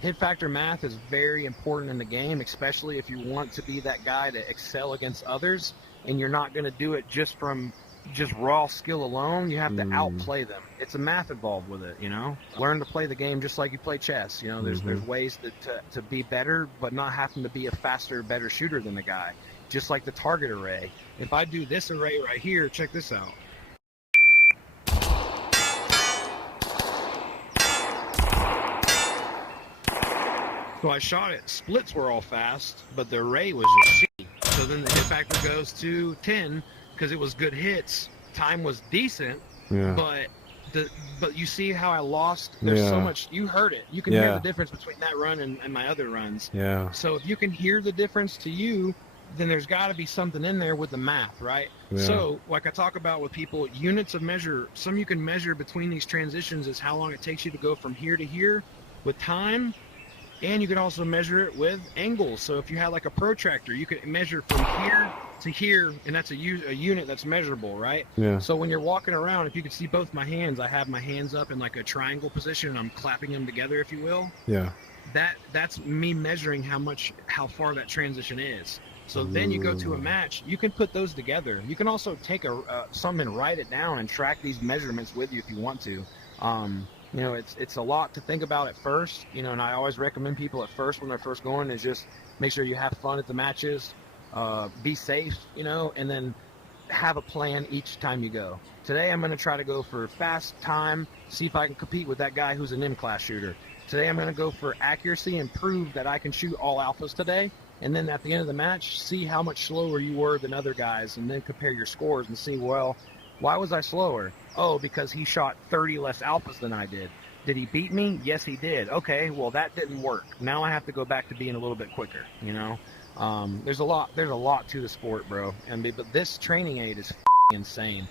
Hit factor math is very important in the game, especially if you want to be that guy to excel against others, and you're not going to do it just from just raw skill alone. You have to outplay them. It's a math involved with it, you know. Learn to play the game just like you play chess. You know, there's ways to be better, but not having to be a faster, better shooter than the guy. Just like the target array. If I do this array right here, check this out. So I shot it. Splits were all fast, but the array was just shitty. So then the hit factor goes to 10 because it was good hits. Time was decent, but you see how I lost? There's so much. You heard it. You can hear the difference between that run and my other runs. Yeah. So if you can hear the difference to you, then there's got to be something in there with the math, right? Yeah. So like I talk about with people, units of measure, some you can measure between these transitions is how long it takes you to go from here to here with time. And you can also measure it with angles. So if you had like a protractor, you could measure from here to here, and that's a unit that's measurable, right? Yeah. So when you're walking around, if you can see both my hands, I have my hands up in like a triangle position, and I'm clapping them together, if you will. Yeah. That's me measuring how far that transition is. So then you go to a match, you can put those together. You can also take something and write it down and track these measurements with you if you want to. You know, it's a lot to think about at first, you know, and I always recommend people at first when they're first going is just make sure you have fun at the matches, be safe, you know, and then have a plan each time you go. Today I'm going to try to go for fast time, see if I can compete with that guy who's an M-class shooter. Today I'm going to go for accuracy and prove that I can shoot all alphas today. And then at the end of the match, see how much slower you were than other guys, and then compare your scores and see, well, why was I slower? Oh, because he shot 30 less alphas than I did. Did he beat me? Yes, he did. Okay, well, that didn't work. Now I have to go back to being a little bit quicker, you know? There's a lot to the sport, bro. But this training aid is insane.